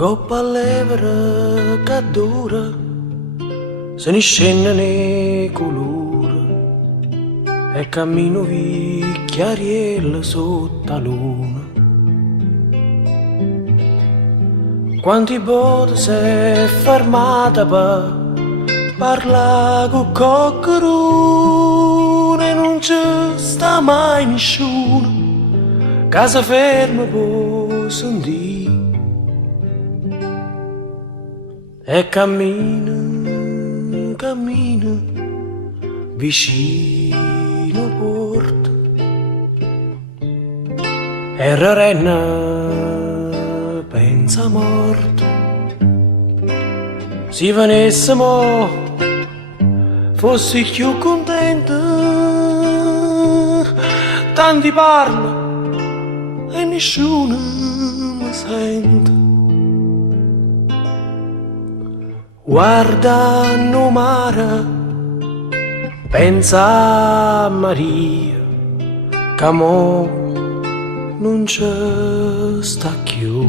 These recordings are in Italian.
Goppa levere che dura, se ne scende nei colori e cammino vi chiariella sotto la luna. Quanti bote si è fermata per parlare con qualcuno e non ci sta mai nessuno, casa ferma può sentire. E cammina, cammina, vicino porta. E Rarenna pensa morta. Se venissimo, fossi più contenta. Tanti parla e nessuno mi sente. Guarda no mare, pensa a Maria, che mo non ci sta più.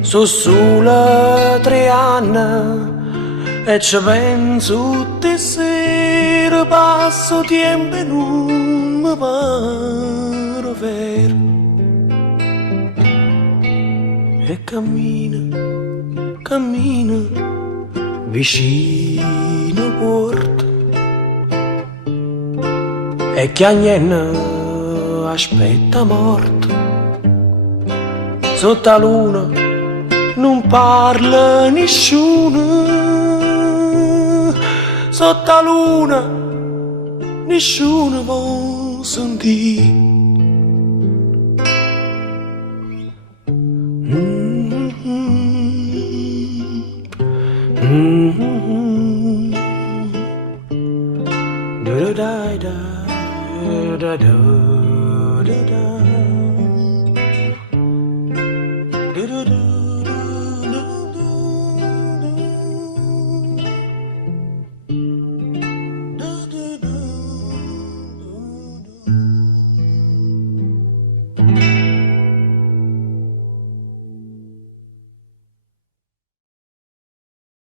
Sono solo 3 anni e ci penso tutte sere, passo tempo e non mi pare vero. E cammina, cammina, vicino porta. E che agnenna aspetta morta. Sotto la luna non parla nessuno. Sotto la luna nessuno può sentire. Da da da da da da da.